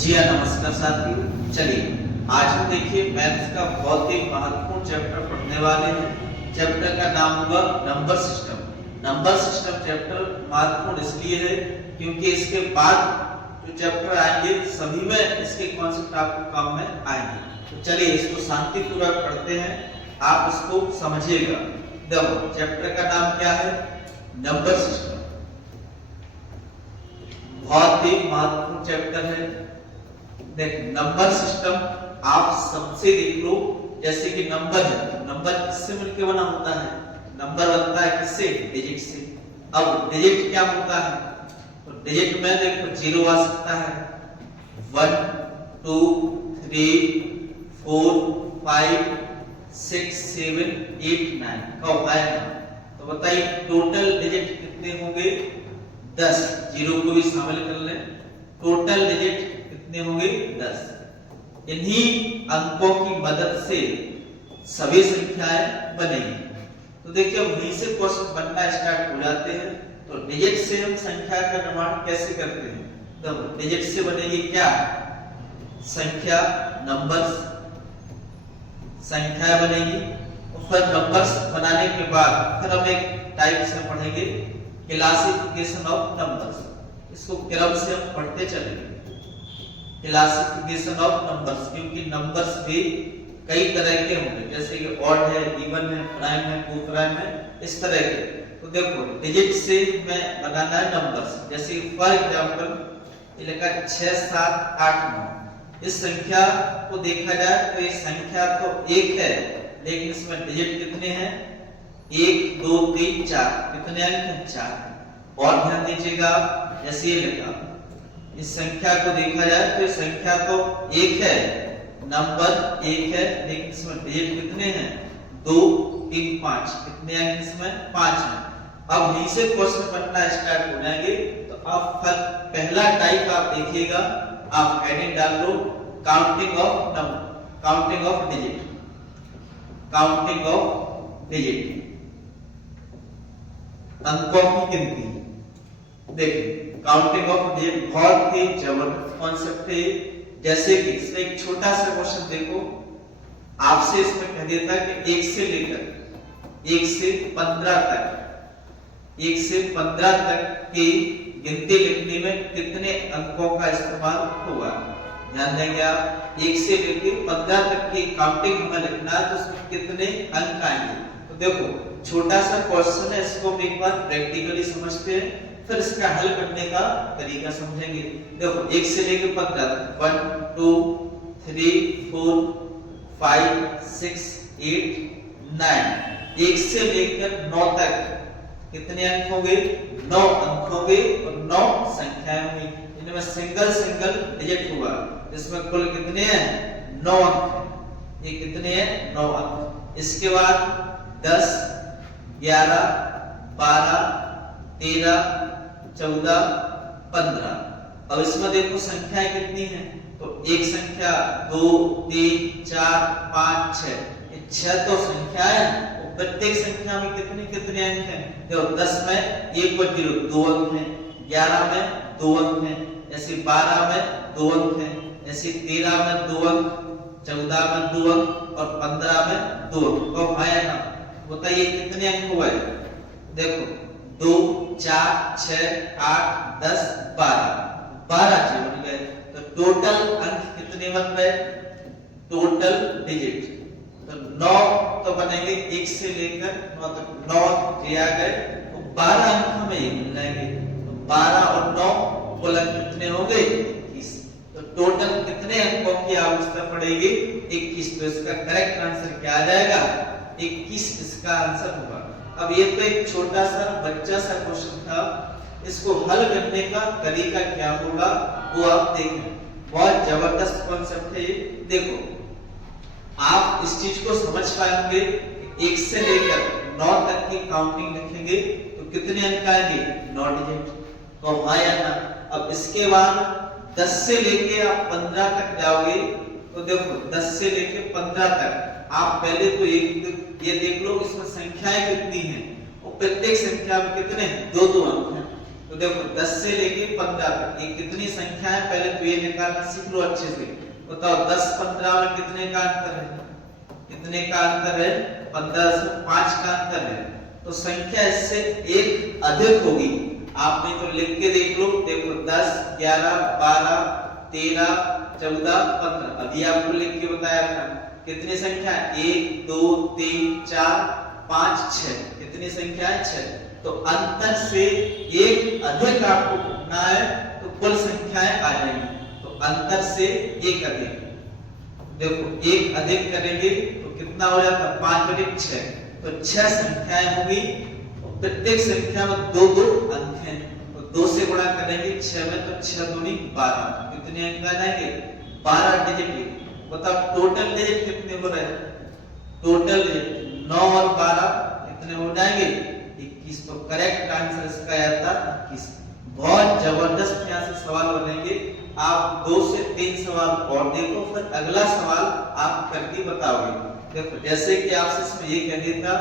जी हाँ, नमस्कार साथियों। चलिए आज हम देखिए मैथ्स का बहुत ही महत्वपूर्ण चैप्टर पढ़ने वाले हैं। चैप्टर का नाम होगा number system. Number system chapter महत्वपूर्ण इसलिए है क्योंकि इसके बाद जो चैप्टर आएंगे सभी में इसके कॉन्सेप्ट आपको काम में आएंगे। तो चलिए इसको शांतिपूर्वक पढ़ते हैं, आप इसको समझिएगा। देखो चैप्टर का नाम क्या है? Number system. बहुत ही महत्वपूर्ण चैप्टर है। देख नंबर सिस्टम आप सबसे देख लो, जैसे कि नंबर है, नंबर किससे मिलकर बना होता है? नंबर बनता है किससे? डिजिट से। अब डिजिट क्या होता है? तो डिजिट में देखो जीरो आ सकता है, 1 2 3 4 5 6 7 8 9 कब आएगा? तो बताइए टोटल डिजिट कितने होंगे? 10। जीरो को भी शामिल कर लें, टोटल डिजिट कितने होंगे? 10। इन्हीं अंकों की मदद से सभी संख्याएं बनेंगी। तो देखिए वहीं से क्वेश्चन बनना स्टार्ट हो जाते हैं। तो डिजिट से हम संख्या का निर्माण कैसे करते हैं? तो डिजिट से बनेगी क्या? संख्या, नंबर्स, संख्या बनेगी। उसके बाद नंबर्स बनाने के बाद फिर हम एक टाइप से पढ़ेंगे क्लासिफिकेशन ऑफ नंबर्स। इसको क्रम से हम पढ़ते चलेंगे, क्लासिफिकेशन ऑफ नंबर्स, क्योंकि नंबर्स भी कई तरह के होंगे, जैसे कि ऑड है, इवन है, प्राइम है, को प्राइम है, इस तरह के। तो देखो डिजिट से मैं बनाना है नंबर्स, जैसे फॉर एग्जांपल ये लिखा 6 7 8 9। इस संख्या को देखा जाए तो ये संख्या तो एक है, लेकिन इसमें डिजिट कितने हैं? 1 2 3 4। कितने अंक हैं? 4। और ध्यान दीजिएगा, जैसे ये लिखा, इस संख्या को देखा जाए तो इस संख्या तो एक है, नंबर एक है, लेकिन इसमें डिजिट कितने हैं? 2 3 5। कितने अंक इसमें? 5 हैं। अब यहीं से क्वेश्चन बनना स्टार्ट हो जाएंगे। तो अब पहला टाइप आप देखिएगा, आप हेडिंग डाल लो counting of number, counting of digit, counting of digit, अंकों की गिनती। देखिए काउंटिंग ऑफ डिजिट बहुत ही जबरदस्त कॉन्सेप्ट है। जैसे कि इसमें एक छोटा सा क्वेश्चन देखो, आपसे इसमें कह देता है कि 1 से लेकर 1 से 15 तक, 1 से 15 तक की गिनती लिखने में कितने अंकों का इस्तेमाल होगा? ध्यान देंगे आप, 1 से लेकर 15 तक की काउंटिंग हमें लिखना है, तो उसमें कितने अंक आएंगे? तो देखो छोटा सा क्वेश्चन है, इसको हम एक बार प्रैक्टिकली समझते हैं, फिर इसका हल करने का तरीका समझेंगे। देखो 1 से लेकर 15 तक 1 2 3 4 5 6 8 9। 1 से लेकर 9 तक कितने अंक होंगे? 9 अंक होंगे और 9 संख्याएं होंगी। इनमें सिंगल सिंगल डिजिट हुआ, इसमें कुल कितने हैं? 9 अंक हैं। ये कितने हैं? 9 अंक। इसके बाद 10 11 12 13 14 15। अब इसमें देखो संख्याएं कितनी हैं? तो एक संख्या 2 3 4 5 6, ये 6 तो संख्याएं हैं। प्रत्येक संख्या में कितने कितने अंक हैं? देखो 10 में 1 और 0 2 अंक हैं, 11 में 2 अंक हैं, ऐसे 12 में 2 अंक हैं, ऐसे 13 में 2 अंक, 14 में 2 अंक और 15 में 2 अंक। तो आया ना, बताइए कितने अंक हुए? देखो 2 4 6 8 10 12 जी बन गए। तो टोटल अंक कितने बन गए? टोटल डिजिट तो 9 तो बनेंगे, 1 से लेकर 9 तक 9 जी आ गए, तो 12 अंक हमें ये मिल जाएंगे। तो 12 और 9 कुल अंक कितने हो गए? 21। तो टोटल कितने अंकों की आवश्यकता पड़ेगी? 21। तो इसका करेक्ट आंसर क्या आ जाएगा? 21 इसका आंसर होगा। अब ये तो एक छोटा सा बच्चा सा क्वेश्चन था, इसको हल करने का तरीका क्या होगा वो आप देखें। बहुत जबरदस्त कॉन्सेप्ट है ये। देखो आप इस चीज को समझ पाएंगे, 1 से लेकर 9 तक की काउंटिंग लिखेंगे तो कितने अंक आएंगे? 9 डिजिट। तो हाँ या ना? अब इसके बाद 10 से लेके आप 15 तक जाओगे, तो देखो 10 से लेके 15 तक आप पहले तो ये देख लो इसमें संख्याएं कितनी हैं, और प्रत्येक संख्या में कितने? 2 2 अंक हैं। तो देखो 10 से लेके 15 तक ये कितनी संख्या है, पहले तो ये निकालना सीख लो अच्छे से। बताओ 10 15 में कितने का अंतर है, कितने का अंतर है, 15 से 5 का अंतर है। तो संख्या इससे एक अधिक होगी। आपने तो लिख के देख लो, देखो 10 11 12 13 14 15, अभी आपको लिख के बताया था कितनी संख्या है, 1 2 3 4 5 6, कितनी संख्या है 6। तो अंतर से एक अधिक आपको ढूंढना है तो कुल संख्याएं आ जाएंगी। तो अंतर से एक अधिक, देखो एक अधिक करेंगे तो कितना हो जाता, 5 अधिक 6, तो 6 संख्याएं होंगी। प्रत्येक संख्या में 2 अंक हैं, तो 2 से गुणा करेंगे 6 में, तो 6 दूनी 12, कितने अंक आ जाएंगे, 12 डिजिट। बताओ टोटल डिजिट कितने हो रहे हैं, टोटल डिजिट 9 और 12 कितने हो जाएंगे, 21। तो करेक्ट आंसर इसका आता 21। बहुत जबरदस्त यहाँ से सवाल बनेंगे। आप 2 से 3 सवाल और देखो, फिर अगला सवाल आप करके बताओगे। देखो जैसे कि आपसे इसमें ये कह देता,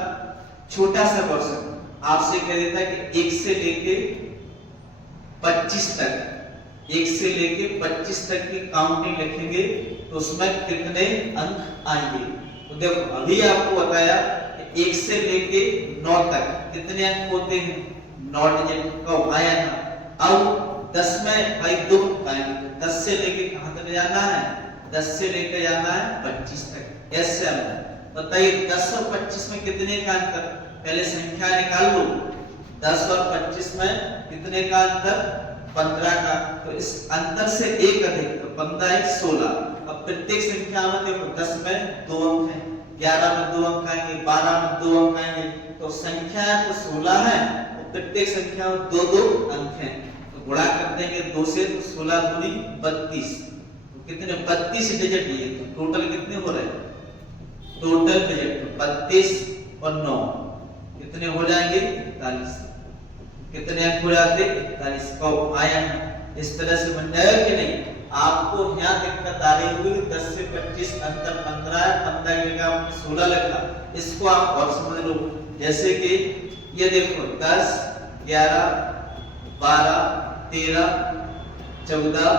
छोटा सा क्वेश्चन आपसे कह देता कि 1 से लेके 25 तक, 1 से लेके 25 तक की काउंटिंग लिखेंगे तो उसमें कितने अंक आएंगे। तो देखो अभी आपको बताया कि 1 से लेके 9 तक कितने अंक होते हैं, 9 डिजिट का आया ना। अब 10 में भाई 2 आएंगे, तो 10 से लेके कहां तक जाना है, 10 से लेके जाना है 25 तक। ऐसे अंतर बताइए 10 और 25 में कितने का अंतर, पहले संख्या निकाल लो। 10 और 25 में कितने का अंतर, 15 का। तो इस अंतर से एक अधिक, तो 15 1 16। अब प्रत्येक संख्या में देखो 10 में 2 अंक हैं, 11 में 2 अंक आएंगे, 12 में 2 अंक आएंगे। तो संख्या तो 16 है और प्रत्येक संख्या में 2 अंक हैं। तो गुणा कर देंगे 2 से, तो 16 दूनी 32। तो कितने 32 डिजिट ये, तो टोटल कितने हो रहे हैं, टोटल डिजिट 32 और 9 कितने हो जाएंगे, 41। कितने अंक हो जाते, 41 का आया। इस तरह से बन जाएगा कि नहीं। आपको यहाँ दिक्कत आ रही होगी 10 से 25 अंतर 15 है, 15 की जगह आपने 16 लिखा, इसको आप और समझ लो। जैसे कि ये देखो 10 11 12 13 14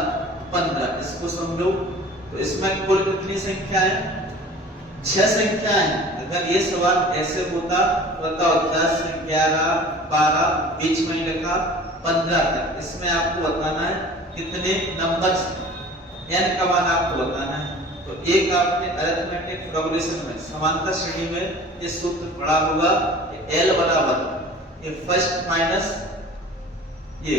15, इसको समझो। तो इसमें कुल कितनी संख्या है, 6 संख्या है। अगर ये सवाल ऐसे होता तो बताओ 10 11 12 बीच में लिखा 15 तक, इसमें आपको बताना है कितने नंबर्स, n का मान आपको बताना है। तो एक आपने अरिथमेटिक प्रोग्रेशन में समांतर श्रेणी में ये सूत्र पढ़ा होगा, L बराबर ये फर्स्ट माइनस ये,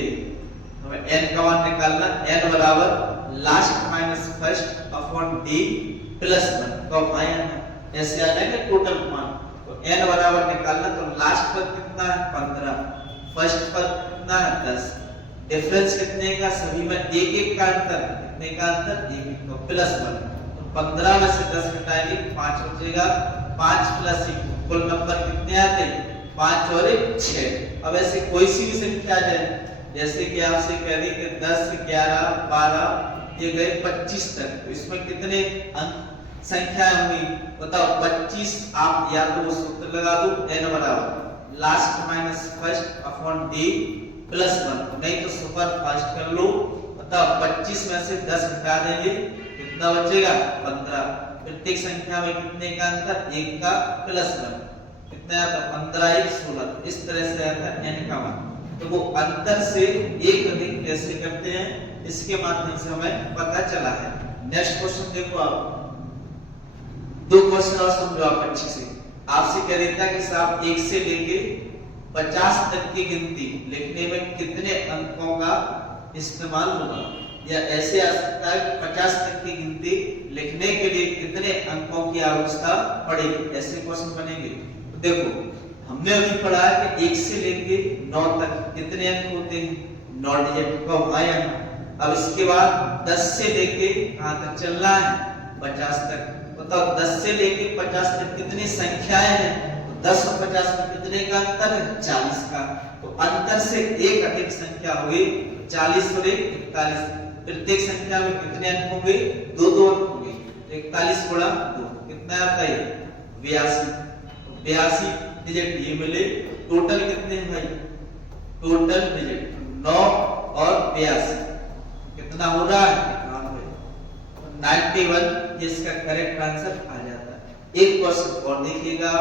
हमें n का मान निकालना, n बराबर last minus first upon d plus 1 तो आया है। ऐसे आ जाएगा टोटल मान। तो n बराबर निकालना, तो लास्ट पद कितना है 15, फर्स्ट पद कितना है 10, डिफरेंस कितने का, सभी में 1 1 का अंतर, कितने का अंतर 1 1, तो प्लस 1। तो 15 में से 10 घटाएंगे 5 बचेगा, 5 प्लस 1 कुल नंबर कितने आते, 5 और 1 6। अब ऐसे कोई सी भी संख्या आ जाए, जैसे कि आपसे कह दी कि 10 11 12 ये गए 25 तक, तो इसमें कितने अंक संख्या होंगी, बताओ 25। आप या तो वो सूत्र लगा दो, n बराबर last minus first upon d plus 1, नहीं तो सुपर फास्ट कर लो। बताओ 25 में से 10 घटा देंगे, कितना बचेगा 15। प्रत्येक संख्या में कितने का अंतर, 1 का प्लस 1, कितना आता 15 1 16। इस तरह से आता है n का मान। तो वो अंतर से एक अधिक कैसे करते हैं, इसके माध्यम से हमें पता चला है। नेक्स्ट क्वेश्चन देखो आप, 2 क्वेश्चन और समझो आप अच्छे से। आपसे कह देता है कि साहब 1 से लेके 50 तक की गिनती लिखने में कितने अंकों का इस्तेमाल होगा, या ऐसे आ सकता है कि 50 तक की गिनती लिखने के लिए कितने अंकों की आवश्यकता पड़ेगी, ऐसे क्वेश्चन बनेंगे। तो देखो हमने अभी पढ़ा है कि 1 से लेके 9 तक कितने अंक होते हैं, 9 डिजिट का आया। अब इसके बाद 10 से लेके कहां तक चलना है, 50 तक। बताओ 10 से लेके 50 तक कितनी संख्याएं हैं, तो 10 और 50 में कितने का अंतर है, 40 का। तो अंतर से एक अधिक संख्या हुई, 40 और 1 41। प्रत्येक संख्या में कितने अंक होंगे, 2 अंक होंगे। 41 गुणा 2 कितना आता है 82। तो 82 डिजिट ये मिले। टोटल कितने हैं भाई, टोटल डिजिट 9 और 82 कितना हो रहा है 91, इसका करेक्ट आंसर आ जाता है। एक क्वेश्चन और देखिएगा,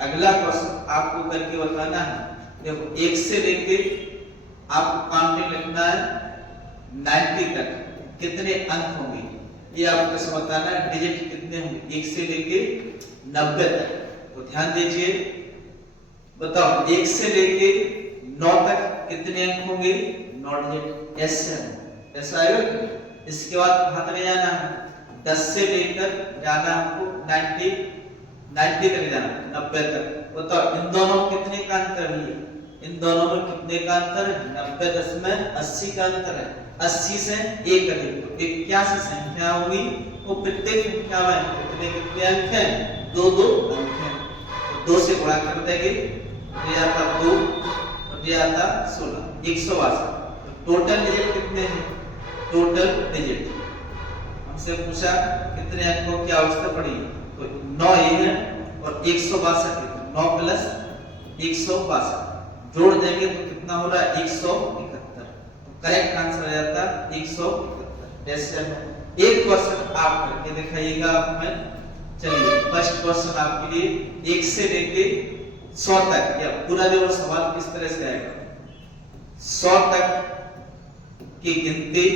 अगला क्वेश्चन आपको करके बताना है। देखो 1 से लेके आपको काउंटिंग लिखना है 90 तक कितने अंक होंगे, ये आपको कैसे बताना है, डिजिट कितने होंगे 1 से लेके 90 तक। तो ध्यान दीजिए, बताओ 1 से लेके 9 तक कितने अंक होंगे, 9 डिजिट ऐसा आएगा। इसके बाद कहां तक जाना है, 10 से लेकर जाना हमको 90 तक जाना, 90 तक। बताओ इन दोनों कितने का अंतर है, इन दोनों में कितने का अंतर है, 90 10 में 80 का अंतर है। 80 से 1 अधिक तो 81 संख्या होगी, वो प्रत्येक संख्या में कितने अंक हैं, 2 अंक हैं। तो 2 से गुणा कर देंगे तो ये आता 2 और ये आता 16, 162। तो टोटल डिजिट कितने हैं, टोटल डिजिट हमसे पूछा कितने अंकों की आवश्यकता पड़ी, तो 9 ये है और 162 है, 9 प्लस 162 जोड़ देंगे तो कितना हो रहा है 171। तो करेक्ट आंसर आ जाता है 171। जैसे एक क्वेश्चन आप करके दिखाइएगा हमें। चलिए फर्स्ट क्वेश्चन आपके लिए 1 से लेके 100 तक, या पूरा देखो सवाल किस तरह से आएगा, 100 तक की गिनती,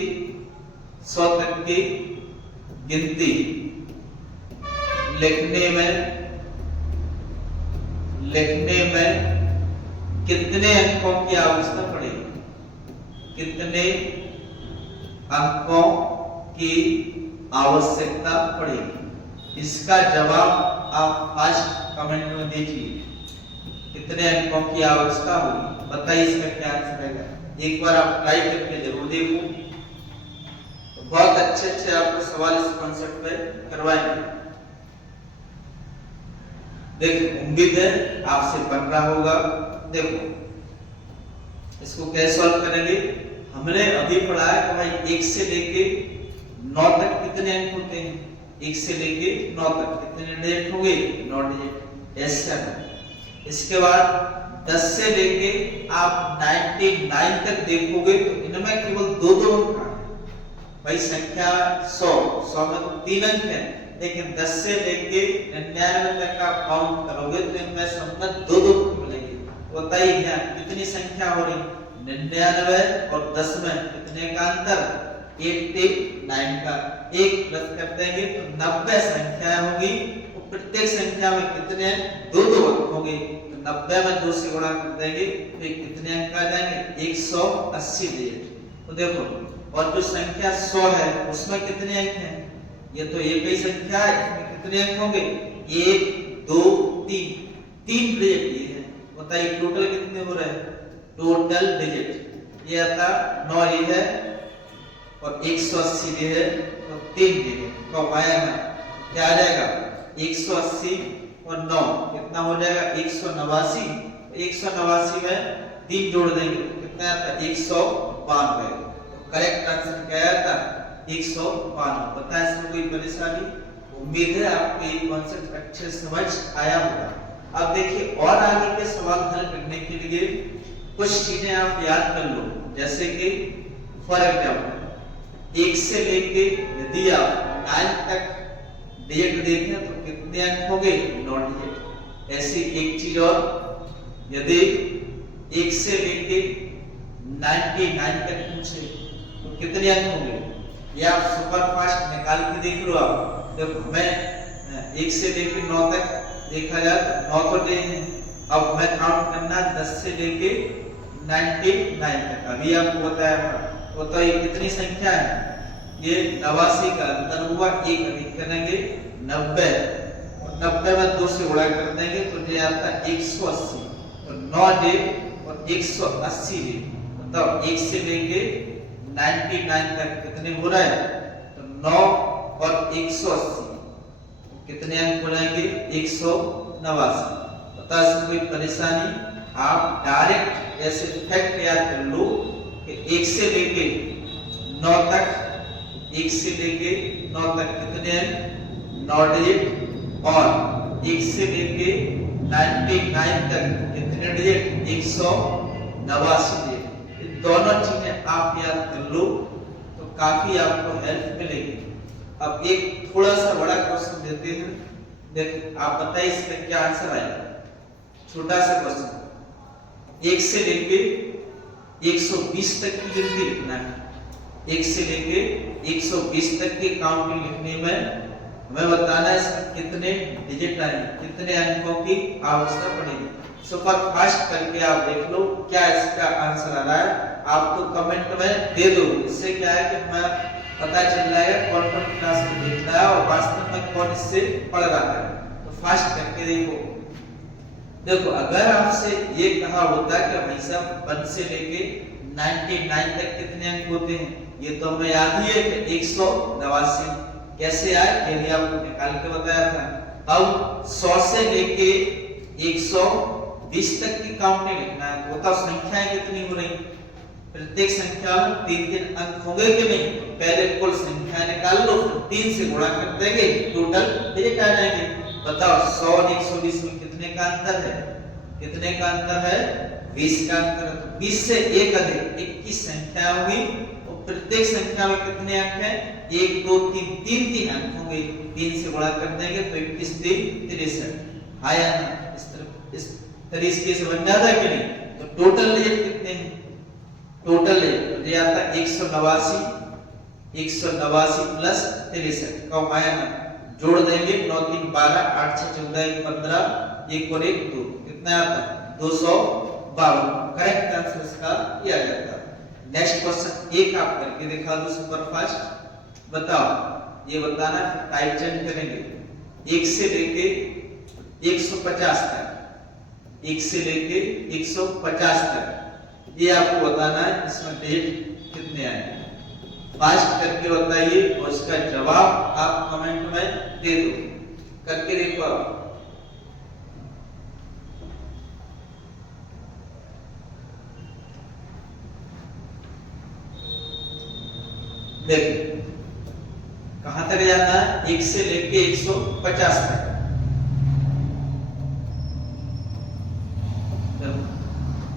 100 तक की गिनती लिखने में कितने अंकों की आवश्यकता पड़ेगी, कितने अंकों की आवश्यकता पड़ेगी। इसका जवाब आप आज कमेंट में दीजिए, कितने अंकों की आवश्यकता होगी, बताइए इसका क्या आंसर रहेगा। एक बार आप ट्राई करके जरूर देखो, तो बहुत अच्छे आपको सवाल इस कॉन्सेप्ट पे करवाएंगे। देखो उम्मीद है आपसे बन रहा होगा। देखो इसको कैसे सॉल्व करेंगे, हमने अभी पढ़ा है कि भाई 1 से लेके 9 तक कितने अंक होते हैं, 1 से लेके 9 तक कितने डिजिट होंगे, 9 डिजिट ऐसा है। इसके बाद 10 से लेके आप 99 तक देखोगे तो इनमें केवल 2 अंक है। भाई संख्या 100 में तो 3 अंक है, लेकिन 10 से लेके 99 तक आप काउंट करोगे तो इनमें संख्या 2 मिलेंगे। बताइए क्या कितनी संख्या हो रही, 99 और 10 में कितने का अंतर, 89 का। 1 प्लस कर देंगे तो 90 संख्या होगी, और प्रत्येक संख्या में कितने 2 अंक होंगे। तो 90 में 2 से गुणा कर देंगे तो कितने अंक आ जाएंगे, 180 डिजिट। तो देखो, और जो संख्या 100 है उसमें कितने अंक हैं, ये तो एक ही संख्या है, इसमें कितने अंक होंगे, 1 2 3 डिजिट ये है। बताइए टोटल कितने हो रहे हैं, टोटल डिजिट ये आता 9 ये है और 180 ये है, तो 3 डिजिट तो आया है क्या आ जाएगा, 180 और 9 कितना हो जाएगा, 189। 189 में 3 जोड़ देंगे तो कितना आता है, 192। तो करेक्ट आंसर क्या आया था, 192। बताया इसमें कोई परेशानी, उम्मीद है आपको ये कॉन्सेप्ट अच्छे से समझ आया होगा। अब देखिए और आगे के सवाल हल करने के लिए कुछ चीजें आप याद कर लो, जैसे कि फॉर एग्जांपल 1 से लेके यदि आप 9 तक डिजिट देखें तो कितने अंक होंगे, 9 डिजिट। ऐसी एक चीज और, यदि 1 से लेके 99 तक पूछे तो कितने अंक होंगे, ये आप सुपर फास्ट निकाल के देख लो। आप जब हमें 1 से लेके 9 तक देखा जाए तो 9 तो ले हैं, अब हमें काउंट करना 10 से लेके 99 तक। अभी आपको बताया था, तो ये कितनी संख्या है, ये 89 का अंतर हुआ, 1 अधिक करेंगे 90 और 90 में 2 से गुणा कर देंगे तो ये आता है 180। तो 9 डिजिट और 180 डिजिट, मतलब 1 से लेके 99 तक कितने हो रहा है, तो 9 और 180 कितने अंक हो जाएंगे, 189। पता है कोई परेशानी, आप डायरेक्ट ऐसे फैक्ट याद कर लो कि 1 से लेके 9 तक, 1 से लेके 9 तक कितने अंक, 9 डिजिट, और 1 से लेके 99 तक कितने डिजिट, 189 डिजिट। दोनों चीजें आप याद कर लो तो काफी आपको हेल्प मिलेगी। अब एक थोड़ा सा बड़ा क्वेश्चन देते हैं, देखो आप बताइए इसका क्या आंसर आएगा। छोटा सा क्वेश्चन, 1 से लेके 120 तक की गिनती लिखना है। 1 से लेके 120 तक की काउंटिंग लिखने में हमें बताना है इसमें कितने डिजिट आए, कितने अंकों की आवश्यकता पड़ेगी। सुपर फास्ट करके आप देख लो क्या इसका आंसर आ रहा है। आप तो कमेंट में दे दो, इससे क्या है कि हमें पता चल जाएगा कौन कौन क्लास में देख रहा है और वास्तव में कौन इससे पढ़ रहा है। तो फास्ट करके देखो अगर आपसे ये कहा होता कि भाई साहब 1 से लेके 99 तक कितने अंक होते हैं, ये तो हमें याद ही है कि 189 कैसे आए, ये भी आपको निकाल के बताया था। अब 100 से लेके 120 तक की काउंटिंग लिखना है तो बताओ संख्याएं कितनी हो रही। प्रत्येक संख्या में 3 अंक होंगे कि नहीं, पहले कुल संख्या निकाल लो, फिर 3 से गुणा कर देंगे, टोटल डिजिट आ जाएंगे। बताओ 100 और 120 में कितने का अंतर है, कितने का अंतर है, 20 का अंतर है। तो 20 से 1 अधिक 21 संख्या होगी और प्रत्येक संख्या में कितने अंक हैं, 1 2 3 3 अंक होंगे, 3 से गुणा कर देंगे तो 21 3 63 आया ना। इस तरीके से बन जाता है कि नहीं। तो टोटल डिजिट कितने हैं, टोटल है तो ये आता है 189 प्लस 63 कब आया ना, जोड़ देंगे 9 3 12 8 6 14 1 15 1 और 1 2 कितना आता है 252। करेक्ट आंसर इसका ये आ जाता है। नेक्स्ट क्वेश्चन एक आप करके दिखा दो सुपर फास्ट। बताओ ये बताना है, टाइप चेंज करेंगे 1 से लेके 150 तक, 1 से लेके 150 तक ये आपको बताना है इसमें डिजिट कितने आए। फास्ट करके बताइए और इसका जवाब आप कमेंट में दे दो, करके देखो आप। देखिए कहां तक जाना है, 1 से लेके 150 तक।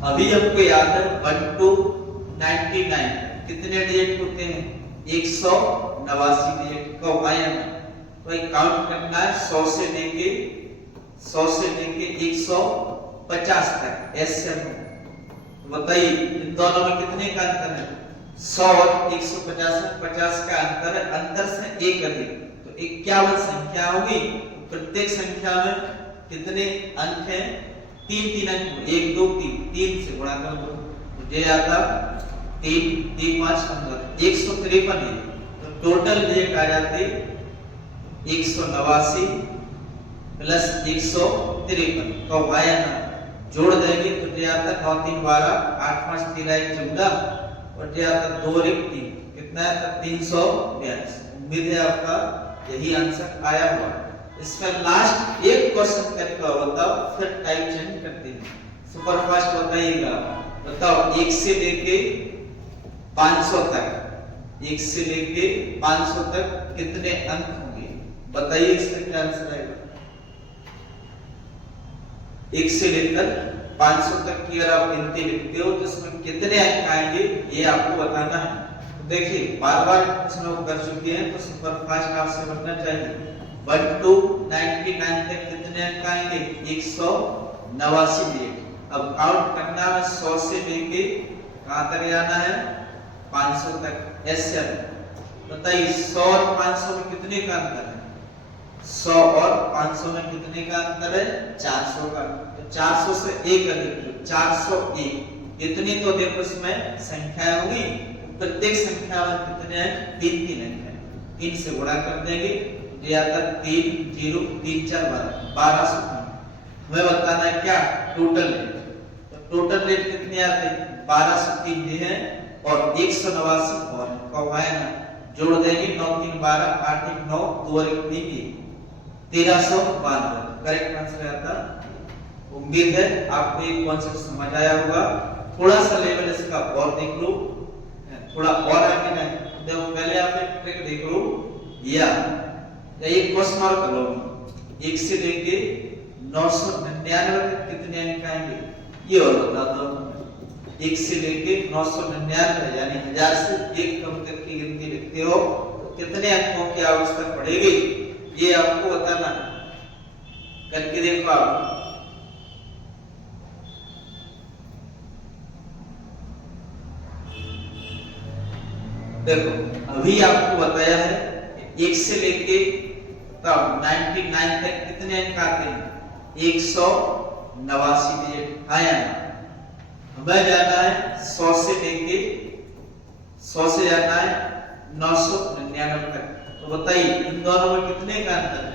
अभी हमको याद है 1 to 99 कितने डिजिट होते हैं, 189 डिजिट कब आए हमें। तो एक काउंट करना है 100 से लेके 150 तक ऐसे। बताइए इन दोनों में कितने का अंतर है, 100 और 150 में 50 का अंतर है, अंतर से 1 अधिक तो 51 संख्या होगी। प्रत्येक संख्या में कितने अंक हैं, 3 अंक, 1 2 3 से गुणा कर दो मुझे आता 3 3 5 15 153 है। तो टोटल डिजिट आ जाते 189 प्लस 153 कब आया ना, जोड़ देंगे तो ये आता 9 3 12 8 5 3 1 14 और ये आता 2 और 1 3 कितना आता 342। उम्मीद है आपका यही आंसर आया हुआ। इसका लास्ट एक क्वेश्चन करके बताओ, फिर टाइप चेंज करते हैं। सुपर फास्ट बताइएगा। बताओ 1 से लेके 500 तक, 1 से लेके 500 तक कितने अंक होंगे, बताइए इसका क्या आंसर आएगा। 1 से लेकर 500 तक की अगर आप गिनती लिखते हो तो इसमें कितने अंक आएंगे ये आपको बताना है। तो देखिए बार बार कुछ लोग कर चुके हैं तो सुपर फास्ट आपसे बनना चाहिए। 1 to 99 तक कितने अंक आएंगे, 189 डिजिट। अब काउंट करना है 100 से लेके कहां तक जाना है, 500 तक ऐसे। बताइए 100 और 500 में कितने का अंतर है, 100 और 500 में कितने का अंतर है, 400 का। तो 400 से 1 अधिक 401 इतनी तो देखो इसमें संख्या होगी। प्रत्येक संख्या में कितने हैं, 3 अंक हैं, 3 से गुणा कर देंगे ये आता 3 0 3 4 1200। हमें बताना है क्या, टोटल रेट। तो टोटल रेट कितने आते हैं, 1203 ये है और 189 और कब आया ना, जोड़ देंगे 9 3 12 8 1 9 2 और 1 3 1392। करेक्ट आंसर आता। उम्मीद है आपको ये कॉन्सेप्ट समझ आया होगा। थोड़ा सा लेवल इसका और देख लो, थोड़ा और आगे ना, देखो पहले आप एक ट्रिक देख लो, या एक क्वेश्चन और कर लो। 1 से लेके 999 तक कितने अंक आएंगे ये और बता दो। एक से लेके 999 यानी 1000 से एक कम तक की गिनती लिखते हो तो कितने अंकों की आवश्यकता पड़ेगी, ये आपको बताना है। करके देखो आप। देखो अभी आपको बताया है एक से लेके तब 99 तक कितने अंक आते हैं, 189 डिजिट आया। हमें जाना है 100 से लेके 100 से जाना है 999 तक। तो बताइए इन दोनों में कितने का अंतर है,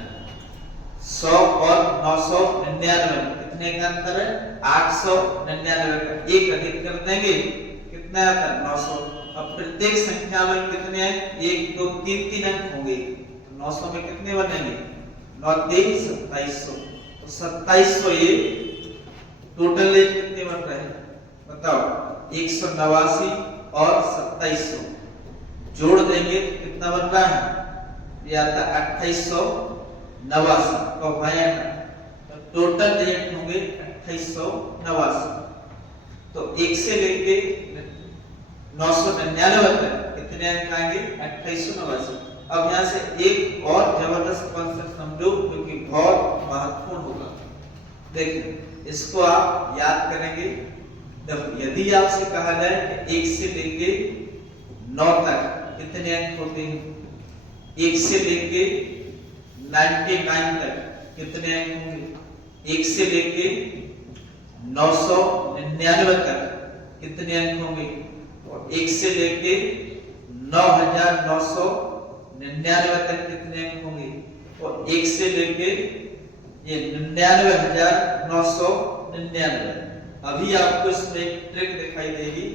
100 और 999 कितने का अंतर है, 899 का। एक अधिक कर देंगे कितना आता है, 900। अब प्रत्येक संख्या में कितने अंक, 1 2 3 3 अंक होंगे, तो 900 में कितने बनेंगे, 9 3 2700। तो 2700 ये टोटल एज कितने बन रहे हैं बताओ, 189 और 2700 जोड़ देंगे तो कितना बन रहा है, ये आता है 2889 का भाया। तो टोटल एज होंगे 2889। तो 1 से लेके 999 तक कितने अंक आएंगे, 2889। अब यहाँ से एक और जबरदस्त कॉन्सेप्ट समझो क्योंकि बहुत महत्वपूर्ण होगा। देखिए इसको आप याद करेंगे। देखो यदि आपसे कहा जाए कि 1 से लेके 9 तक कितने अंक होते हैं, 1 से लेके 99 तक कितने अंक होंगे, 1 से लेके 999 तक कितने अंक होंगे, और 1 से लेके 9999 तक कितने अंक होंगे, और 1 से लेके ये 99999। अभी आपको इसमें एक ट्रिक दिखाई देगी,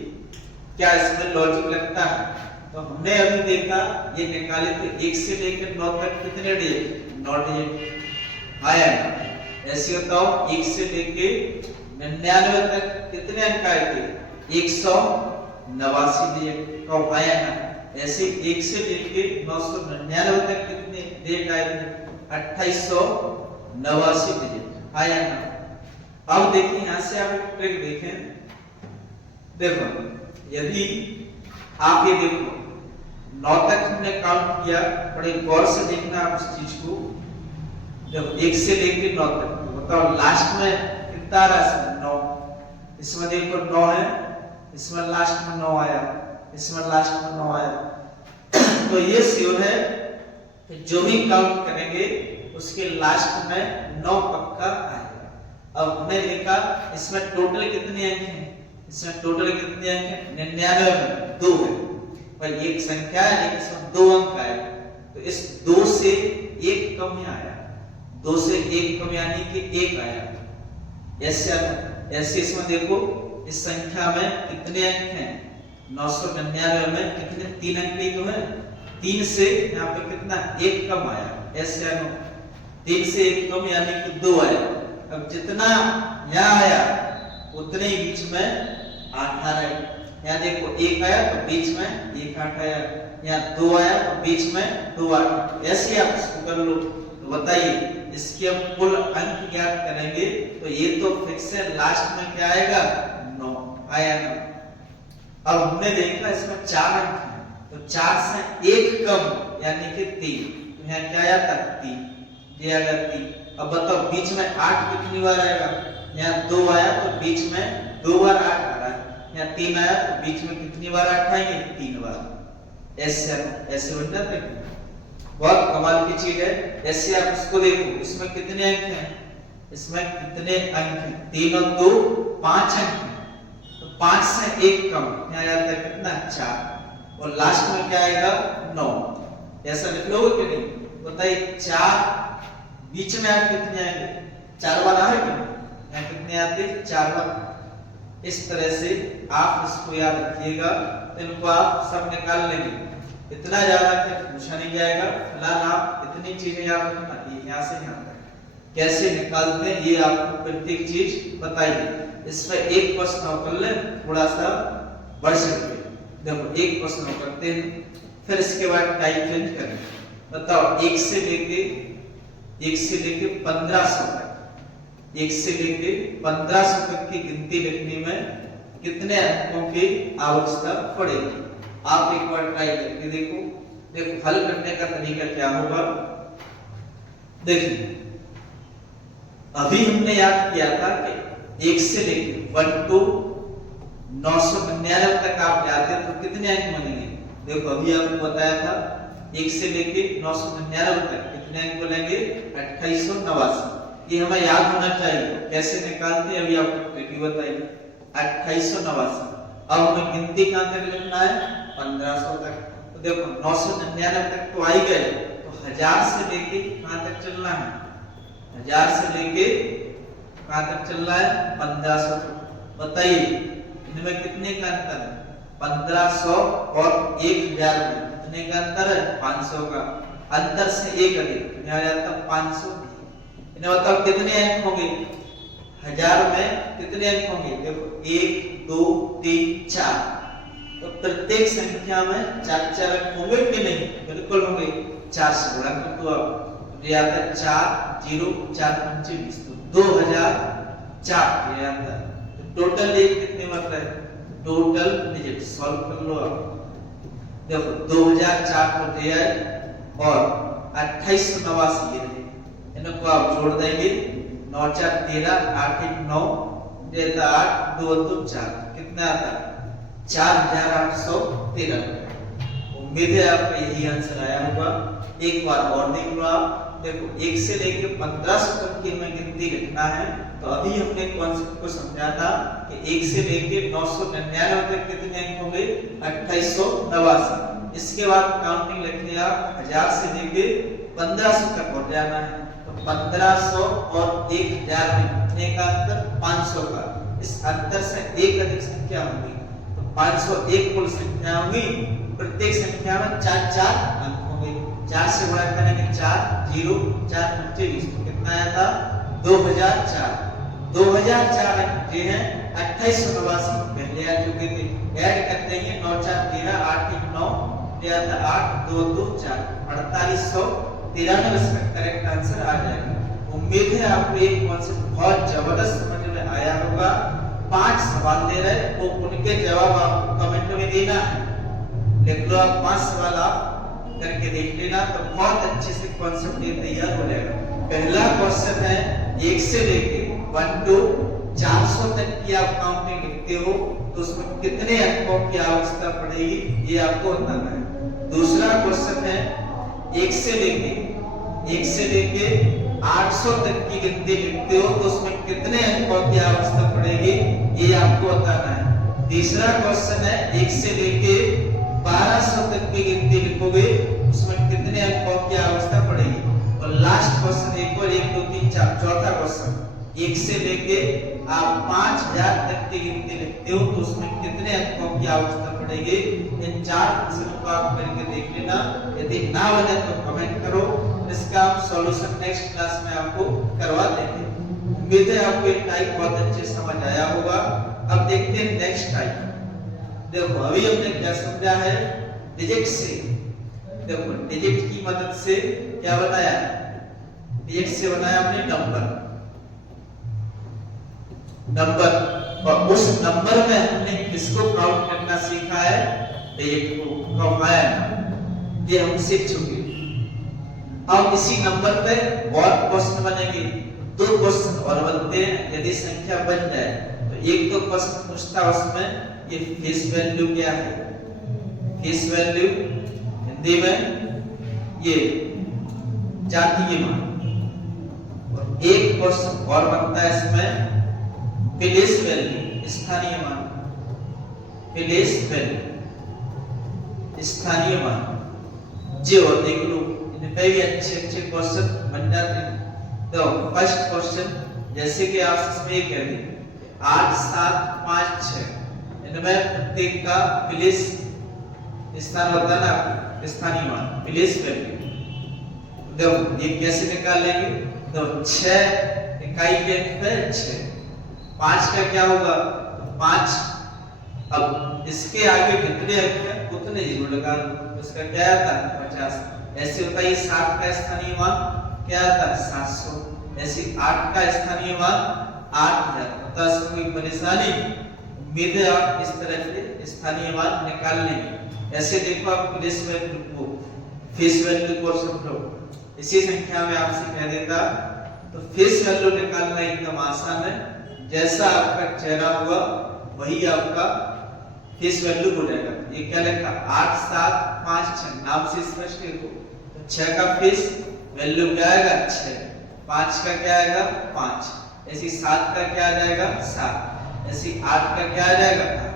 क्या इसमें लॉजिक लगता है। तो हमने अभी देखा ये निकाले थे 1 से लेकर 9 तक कितने डिजिट, 9 डिजिट आया। ऐसे बताओ 1 से लेके 99 तक कितने अंक आए थे, 189 डिजिट का आया ना। ऐसे 1 से लेके 999 तक कितने डिजिट आए थे, 2889 डिजिट आया ना। अब देखिए यहां से आप एक ट्रिक देखें। देखो यदि आप ये देखो 9 तक हमने काउंट किया, बड़े गौर से देखना आप इस चीज को। देखो 1 से लेके 9 तक बताओ लास्ट में कितना आ रहा है, 9। इसमें देखो 9 है, इसमें लास्ट में 9 आया, इसमें लास्ट में 9 आया। तो ये श्योर है कि जो भी काउंट करेंगे उसके लास्ट में 9 पक्का आएगा। अब हमने देखा इसमें टोटल कितने अंक हैं, इसमें टोटल कितने अंक हैं, 99 में 2 है, पर एक संख्या है लेकिन इसमें 2 अंक आए। तो इस 2 से 1 कम ही आया, 2 से 1 कम यानी कि 1 आया। ऐसे इसमें देखो इस संख्या में कितने अंक हैं, 999 में कितने 3 अंक ही तो है, 3 से यहाँ पे कितना 1 कम आया। ऐसे 3 से 1 कम यानी कि 2 आया। अब जितना यहाँ आया उतने ही बीच में 8 आ रहा है। यहाँ देखो 1 आया तो बीच में 1 8 आया, यहाँ 2 आया तो बीच में 2 8। ऐसे आप इसको कर लो। तो बताइए इसके अब कुल अंक ज्ञात करेंगे तो ये तो फिक्स है, लास्ट में क्या आएगा, 9 आया ना। अब हमने देखा इसमें 4 अंक हैं, तो 4 से 1 कम यानी कि 3, तो यहाँ क्या आया था 3, ये आ गया 3। अब बताओ बीच में 8 कितनी बार आएगा, यहाँ 2 आया तो बीच में 2 बार 8 आ रहा है, यहाँ 3 आया तो बीच में कितनी बार 8 आएंगे, 3 बार। ऐसे बन जाता है, बहुत कमाल की चीज है। ऐसे आप इसको देखो, इसमें कितने अंक हैं, इसमें कितने अंक हैं, 3 और 2 5 अंक हैं। तो 5 से 1 कम यहाँ आता है कितना, 4, और लास्ट में क्या आएगा 9। ऐसा लिख लोगे कि नहीं, बताइए 4 बीच में आप कितने आएंगे, 4 बार आएंगे, यहाँ कितने आते, 4 बार। इस तरह से आप इसको याद रखिएगा, इनको आप सब निकाल लेंगे, इतना ज्यादा पूछा नहीं जाएगा। फिलहाल आप इतनी चीजें याद रखना, यहाँ से यहाँ तक कैसे निकालते हैं ये आपको प्रत्येक चीज बताइए। इसमें एक प्रश्न और कर ले, थोड़ा सा बढ़ सकते। देखो एक प्रश्न और करते हैं, फिर इसके बाद टाइप चेंज करें। बताओ 1 से लेके 1500 तक, 1 से लेके 1500 तक की गिनती लिखने में कितने अंकों की आवश्यकता पड़ेगी। आप एक बार ट्राई करके देखो। देखो हल करने का तरीका क्या होगा। देखिए अभी हमने याद किया था कि 1 से लेकर 1 to 999 तक आप जाते तो कितने अंक बनेंगे। देखो अभी आपको बताया था 1 से लेके 999 तक कितने अंक बनेंगे 2889। ये हमें याद होना चाहिए। कैसे निकालते हैं अभी आपको ट्रिक बताइए। 2889 अब हमें गिनती कहां तक लिखना है 1500 तक। तो देखो 999 तक तो आ ही गए, तो 1000 से लेके कहां तक चलना है 1000 से लेके कहां तक चलना है 1500 तक। बताइए इनमें कितने का अंतर है 1500 और 1000 में कितने का अंतर है 500 का। अंतर से एक अधिक आ जाता 500। इन्हें बताओ कितने अंक होंगे 1000 में कितने अंक होंगे। देखो 1 2 3 4, तो प्रत्येक संख्या में 4 अंक होंगे कि नहीं। बिल्कुल होंगे। 4 से गुणा कर दो आप, ये आता है 4 0 4 5 20, तो 2004 ये आता है। तो टोटल ये कितने बन रहे हैं टोटल डिजिट सॉल्व कर लो आप। देखो 2004 को दे आए और 2889 ये रहे, इनको आप जोड़ देंगे 9 4 13 8 1 9 देता 8 2 2 4 कितना आता है 4813। उम्मीद है आपका यही आंसर आया होगा। एक बार और देख लो आप। देखो 1 से लेकर 1500 तक की हमें गिनती लिखना है। तो अभी हमने कॉन्सेप्ट को समझा था कि 1 से लेकर 999 तक कितने अंक होंगे 2889। इसके बाद काउंटिंग लिखनी आप 1000 से लेकर 1500 तक पहुंच जाना है। तो 1500 और 1000 में कितने का अंतर 500 का। इस अंतर से एक अधिक संख्या होगी, तो 501 कुल संख्या होगी। प्रत्येक संख्या में 4 4 अंक होंगे। 4 से गुणा करेंगे 4 0 4 5 20, तो कितना आया था 2004। 2004 अंक ये हैं 2889 पहले आ चुके थे। ऐड कर देंगे 9 4 13 8 1 9 ये आता 8 2 2 4 4893 इसका करेक्ट आंसर आ जाएगा। उम्मीद है आपको ये कॉन्सेप्ट बहुत जबरदस्त समझ में आया होगा। 5 सवाल दे रहे वो उनके जवाब आपको कमेंट में देना है। लिख लो आप 5 सवाल आप करके देख लेना, तो बहुत अच्छे से कॉन्सेप्ट ये तैयार हो जाएगा। पहला क्वेश्चन है 1 से लेके 1 to 400 तक की आप काउंटिंग लिखते हो तो उसमें कितने अंकों की आवश्यकता पड़ेगी ये आपको बताना है। दूसरा क्वेश्चन है 1 से लेके 800 तक की गिनती लिखते हो तो उसमें कितने अंकों की आवश्यकता पड़ेगी ये आपको बताना है। तीसरा क्वेश्चन है 1 से लेके 1200 तक की गिनती लिखोगे उसमें कितने अंकों की आवश्यकता पड़ेगी। और लास्ट क्वेश्चन 1 और 1 2 3 4 चौथा क्वेश्चन 1 से लेके आप 5000 तक की गिनती लिखते हो तो उसमें कितने अंकों की आवश्यकता पड़ेगी। इन 4 क्वेश्चनों को आप करके देख लेना। यदि ना बने तो कमेंट करो, इसका हम सॉल्यूशन नेक्स्ट क्लास में आपको करवा देंगे। उम्मीद है आपको ये टाइप बहुत अच्छे समझ आया होगा। अब देखते हैं नेक्स्ट टाइप। देखो अभी हमने क्या समझा है डिजिट से। देखो डिजिट की मदद से क्या बताया, डिजिट से बनाया हमने नंबर, और उस नंबर में हमने किसको काउंट करना सीखा है डिजिट को, कमाया ये हम सीख चुके। अब इसी नंबर पे और क्वेश्चन बनेंगे, 2 क्वेश्चन और बनते हैं। यदि संख्या बन जाए तो एक तो क्वेश्चन पूछता उसमें ये फेस वैल्यू क्या है, फेस वैल्यू हिंदी में ये जातीय मान। और एक क्वेश्चन और बनता है इसमें प्लेस वैल्यू स्थानीय मान, प्लेस वैल्यू स्थानीय मान। जो देख लो इनपे भी अच्छे क्वेश्चन बन जाते हैं। तो फर्स्ट क्वेश्चन जैसे कि आप इसमें ये कह दें 8 7 5 6 इनमें प्रत्येक का प्लेस स्थान होता है ना स्थानीय मान प्लेस वैल्यू। देखो ये कैसे निकालेंगे। तो 6 इकाई के अंक पे 6, 5 का क्या होगा 5। अब इसके आगे कितने अंक हैं उतने जीरो लगा लो, इसका क्या आता है 50। ऐसे होता है 7 का स्थानीय मान क्या आता है 700। ऐसे 8 का स्थानीय मान 8000। पता है कोई परेशानी। उम्मीद है आप इस तरह से स्थानीय मान निकाल लेंगे। ऐसे देखो आप प्लेस वैल्यू को फेस वैल्यू को समझो, इसी संख्या में आपसे कह देता तो फेस वैल्यू निकालना एकदम आसान है। जैसा आपका चेहरा हुआ वही आपका फेस वैल्यू हो जाएगा। ये क्या लिखा 8 7 5 6 नाम से स्पष्ट है। तो 6 का फेस वैल्यू क्या आएगा 6, 5 का क्या आएगा 5, ऐसी 7 का क्या आ जाएगा 7, ऐसी 8 का क्या आ जाएगा 8।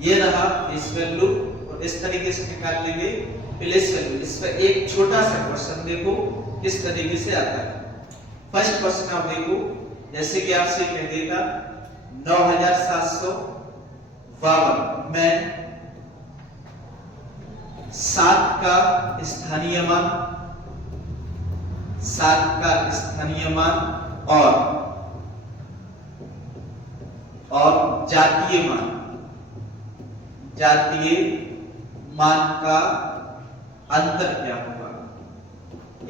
ये रहा फेस वैल्यू। और इस तरीके से निकाल लेंगे प्लेस वैल्यू। इसका एक छोटा सा क्वेश्चन देखो किस तरीके से आता है। फर्स्ट क्वेश्चन आप देखो, जैसे कि आपसे कह देगा 9752 में 7 का स्थानीय मान, 7 का स्थानीय मान और जातीय मान का अंतर क्या होगा।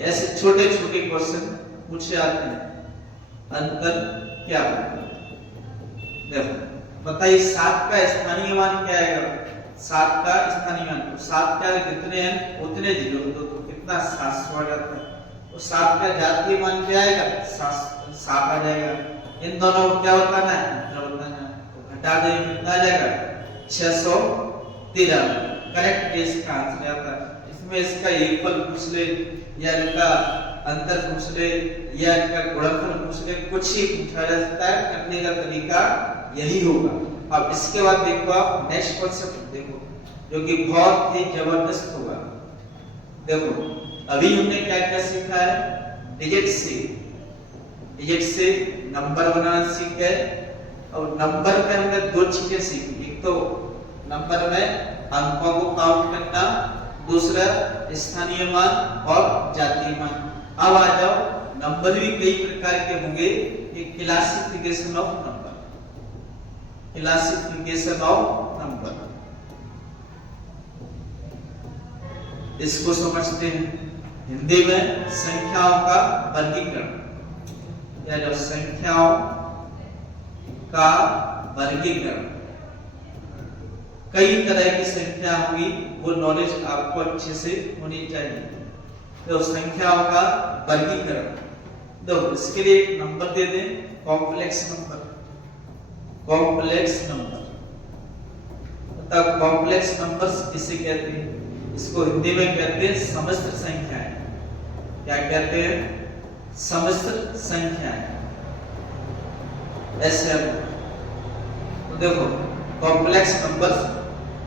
ऐसे छोटे छोटे क्वेश्चन पूछे आते हैं, अंतर क्या होगा। देखो बताइए 7 का स्थानीय मान क्या आएगा। 7 का स्थानीय मान, तो 7 का जितने हैं उतने जीरो, तो कितना 700 आ जाता है। तो 7 का जातीय मान क्या आएगा 7 आ जाएगा। इन दोनों को क्या होता है अंतर होता है, तो घटा देंगे कितना आ जाएगा 613। करेक्ट इसका आंसर आता है। इसमें इसका योगफल पूछ ले या इनका अंतर पूछ ले या इनका गुणनफल पूछ ले, कुछ ही पूछा जा सकता है। करने का तरीका यही होगा। अब इसके बाद देखो आप नेक्स्ट कॉन्सेप्ट देखो जो कि बहुत ही जबरदस्त होगा। देखो अभी हमने क्या क्या सीखा है, डिजिट से नंबर बनाना सीखे। और नंबर में हमने दो चीजें सीखी, एक तो नंबर में अंकों को काउंट करना, दूसरा स्थानीय मान और जातीय मान। अब आ जाओ नंबर भी कई प्रकार के होंगे, classification of number, classification of number, इसको समझते हैं। हिंदी में संख्याओं का वर्गीकरण, या जो संख्याओं का वर्गीकरण, कई तरह की संख्या होगी, वो नॉलेज आपको अच्छे से होनी चाहिए। तो संख्याओं का वर्गीकरण, तो इसके लिए एक नंबर दे दें, कॉम्प्लेक्स नंबर। कॉम्प्लेक्स नंबर तब कॉम्प्लेक्स नंबर्स किसे कहते हैं, इसको हिंदी में कहते हैं समस्त संख्याएं। क्या कहते हैं, समस्त संख्याएं। ऐसे तो देखो कॉम्प्लेक्स नंबर्स,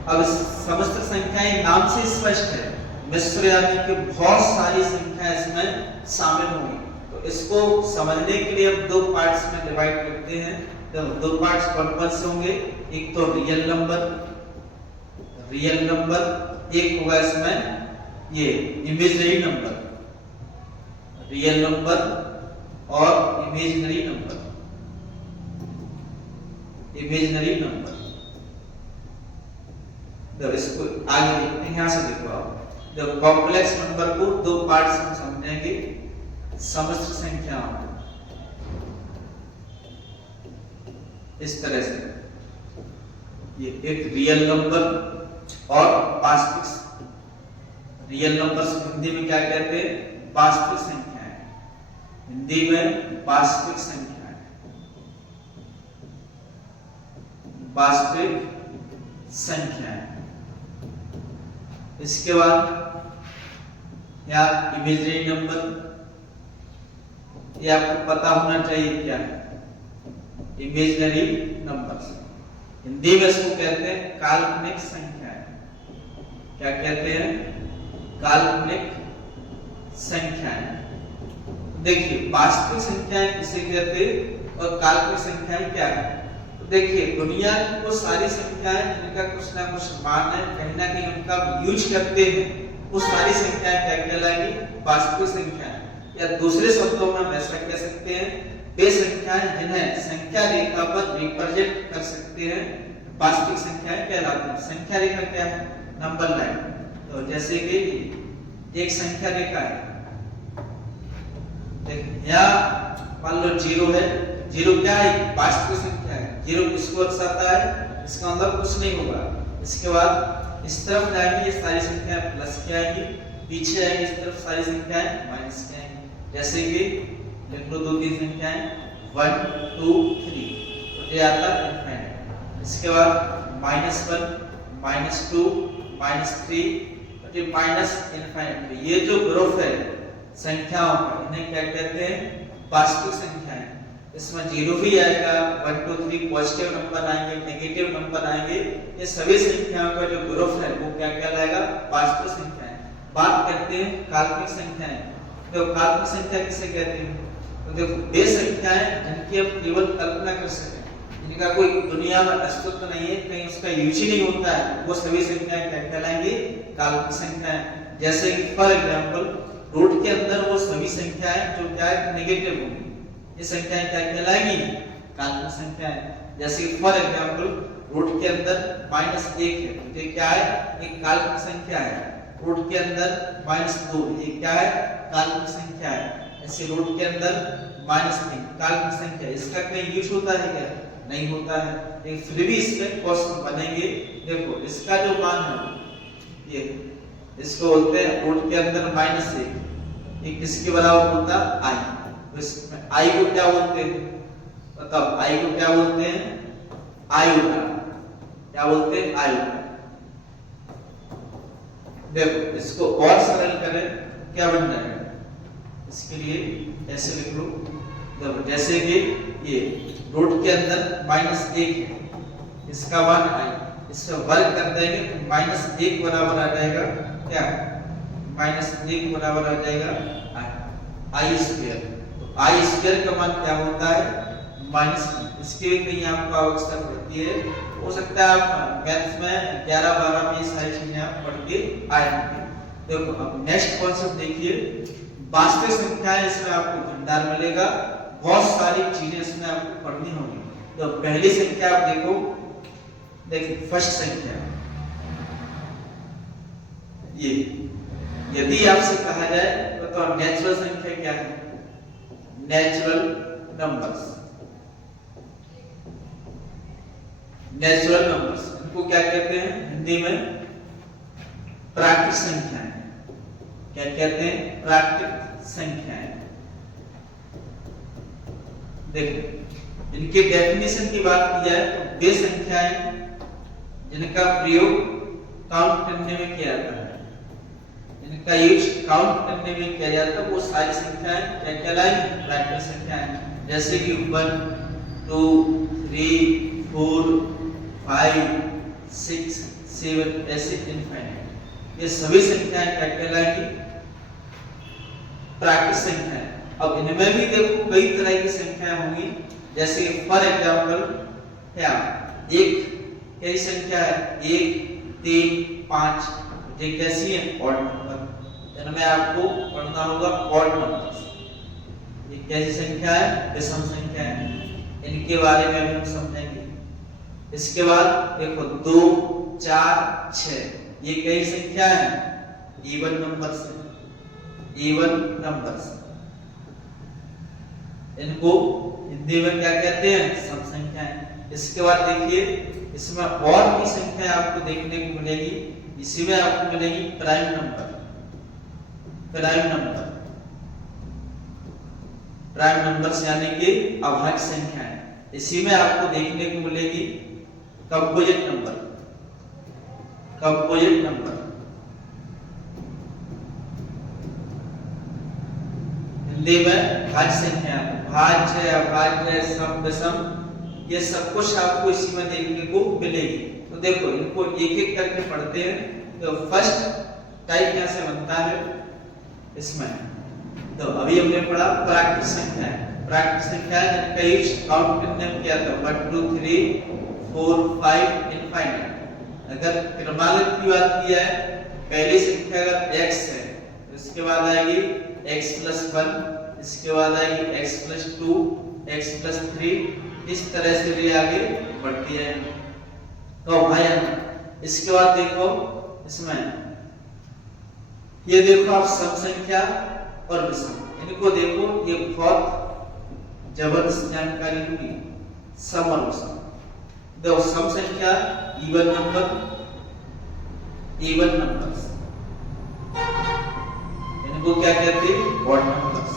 अब समस्त संख्याएं नाम से स्पष्ट है, मिश्र यानी कि बहुत सारी संख्याएं इसमें शामिल होंगी। तो इसको समझने के लिए हम दो पार्ट्स में डिवाइड करते हैं। तो दो पार्ट्स कौन से होंगे, एक तो रियल नंबर, एक होगा इसमें ये इमेजिनरी नंबर, रियल नंबर और इमेजिनरी नंबर। जब इसको आगे देखते हैं, यहां से देखो आप, जब कॉम्प्लेक्स नंबर को दो पार्ट्स में समझेंगे, समस्त संख्याओं इस तरह से, ये एक रियल नंबर और वास्तविक। रियल नंबर्स हिंदी में क्या कहते हैं, वास्तविक संख्याएं। हिंदी में वास्तविक संख्याएं, वास्तविक संख्याएं। इसके बाद या इमेजिनरी नंबर, ये आपको पता होना चाहिए क्या है इमेजिनरी नंबर्स। हिंदी में इसको कहते हैं काल्पनिक संख्याएं। क्या कहते हैं, काल्पनिक संख्याएं। देखिए वास्तविक संख्याएं किसे कहते हैं और काल्पनिक संख्याएं क्या है। तो देखिए दुनिया की वो सारी संख्याएं जिनका कुछ ना कुछ मान है, कहीं ना कहीं उनका यूज करते हैं, वो सारी संख्याएं क्या कहलाएगी, वास्तविक संख्याएं। या दूसरे शब्दों में हम ऐसा कह सकते हैं, वे संख्याएं जिन्हें संख्या रेखा पर रिप्रेजेंट कर सकते हैं, वास्तविक संख्याएं कहलाती हैं। संख्या रेखा क्या है, नंबर लाइन। तो जैसे कि एक संख्या रेखा है, यहाँ मान लो 0 है, 0 क्या है, वास्तविक संख्या है। 0 किसको दर्शाता है, इसका मतलब कुछ नहीं होगा। इसके बाद इस तरफ जाएंगे ये सारी संख्याएं प्लस की आएंगी, पीछे आएंगे इस तरफ सारी संख्याएं माइनस की आएंगी। जैसे कि लिख लो दो तीन संख्याएं 1 2 3 तो ये आता है इनफाइनाइट। इसके बाद -1 -2 -3 और ये माइनस इनफाइनाइट। ये जो ग्रुप है संख्याओं का इन्हें क्या कहते हैं? वास्तविक संख्याएं। इसमें जीरो भी आएगा, 1 2 3 पॉजिटिव नंबर आएंगे, नेगेटिव नंबर आएंगे। ये सभी संख्याओं का जो ग्रुप है वो क्या कहलाएगा? वास्तविक संख्याएं। बात करते हैं काल्पनिक संख्याएं। तो काल्पनिक संख्या किसे कहते हैं? तो देखो वे संख्याएं जिनकी हम केवल कल्पना कर सकें, जिनका कोई दुनिया में अस्तित्व नहीं है, कहीं उसका यूज ही नहीं होता है, वो सभी संख्याएं क्या कहलाएंगी? काल्पनिक संख्याएं। जैसे कि फॉर एग्जांपल रूट के अंदर वो सभी संख्याएं जो क्या है नेगेटिव होंगी, ये संख्याएं क्या कहलाएंगी? काल्पनिक संख्याएं। जैसे कि फॉर एग्जांपल रूट के अंदर -1 है तो ये क्या है? एक काल्पनिक संख्या है। रूट के अंदर -2 ये क्या है? काल्पनिक संख्या है। ऐसे रूट के अंदर -3 काल्पनिक संख्या, इसका कहीं यूज होता है क्या? नहीं होता है, लेकिन फिर भी इसमें क्वेश्चन बनेंगे। देखो इसका जो मान है ये इसको बोलते हैं रूट के अंदर -1, ये किसके बराबर होता है? आई। तो इसमें आई को क्या बोलते हैं? बताओ आई को क्या बोलते हैं? आयोटा। क्या बोलते हैं? आयोटा। देखो इसको और सरल करें क्या बन जाएगा? इसके लिए ऐसे लिख लो, देखो जैसे कि ये रूट के अंदर -1 है, इसका मान आई, इससे वर्ग कर देंगे तो -1 बराबर आ जाएगा क्या? -1 बराबर आ जाएगा आई स्क्वायर। तो आई स्क्वायर का मान क्या होता है? -1। इसके कहीं आपको आवश्यकता पड़ती है, हो सकता है आप मैथ्स में 11 12 में ये सारी चीजें आप पढ़ के आए होंगे। देखो अब नेक्स्ट कॉन्सेप्ट देखिए, वास्तविक संख्याएं। इसमें आपको भंडार मिलेगा, बहुत सारी चीजें इसमें आपको पढ़नी होगी। तो पहली संख्या आप देखो, देखिए फर्स्ट संख्या ये, यदि आपसे कहा जाए तो नेचुरल संख्या क्या है? Natural numbers. नेचुरल नंबर्स इनको क्या कहते हैं हिंदी में? प्राकृतिक संख्याएं। क्या कहते हैं? प्राकृतिक संख्याएं। देखो इनके डेफिनेशन की बात की जाए तो वे संख्याएं जिनका प्रयोग काउंट करने में किया जाता है, जिनका यूज काउंट करने में किया जाता है, वो सारी संख्याएं क्या कहलाएंगी? प्राकृतिक संख्याएं। जैसे कि 1 2 3 4 5 6 7 ऐसे इनफाइनाइट, ये सभी संख्याएं क्या कहलाएंगी? प्राकृतिक संख्याएं। अब इनमें भी देखो कई तरह की संख्याएं होंगी। जैसे फॉर एग्जांपल क्या एक कई संख्या है 1 3 5, ये कैसी है? Odd number. इनमें आपको पढ़ना होगा ऑड नंबर्स। ये कैसी संख्या है? विषम संख्या है। इनके बारे में भी हम समझेंगे। इसके बाद देखो 2 4 6 ये कई संख्या है? इवन नंबर्स है। इवन नंबर्स इनको हिंदी में क्या कहते हैं? सम संख्याएं। इसके बाद देखिए इसमें और भी संख्या आपको देखने को मिलेगी। इसी में आपको मिलेगी prime number. Prime number, prime numbers यानी कि अभाज्य संख्याएं। इसी में आपको देखने को मिलेगी composite number. Composite number Hindi में भाज्य संख्या, भाज्य अभाज्य सम विषम, ये सब कुछ आपको इसी में देखने को मिलेगी। तो देखो इनको एक एक करके पढ़ते हैं। तो फर्स्ट टाइप कैसे बनता है इसमें? तो अभी हमने पढ़ा प्राकृतिक संख्या। प्राकृतिक संख्या जिनका यूज काउंट करने में किया था 1 2 3 4 5 इनफाइनाइट। अगर क्रमांक की बात की जाए, पहली संख्या अगर x है तो इसके बाद आएगी x + 1, इसके बाद आएगी x + 2, x + 3, इस तरह से भी आगे बढ़ती है। तो भाई इसके बाद देखो इसमें ये देखो आप सम संख्या और विषम, इनको देखो, ये बहुत जबरदस्त जानकारी होगी। सम और विषम देखो सम संख्या इवन नंबर्स इनको क्या कहते हैं? Odd numbers.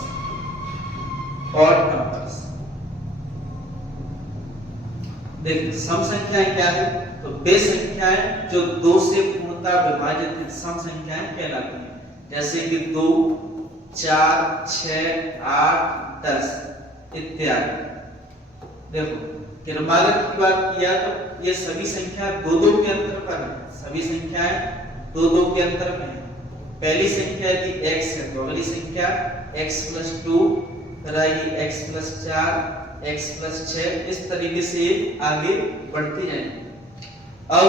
देखिए सम संख्याएं क्या है? तो वे संख्याएं जो 2 से पूर्णतः विभाजित हैं सम संख्याएं कहलाती हैं। जैसे कि 2, 4, 6, 8, 10 इत्यादि। देखो क्रमागत की बात किया तो ये सभी संख्या 2-2 के अंतर पर है। सभी संख्याएं 2-2 के अंतर में है। पहली संख्या यदि x है तो अगली संख्या x+2, फिर आएगी x+4, x+6, इस तरीके से आगे बढ़ती जाएंगी। अब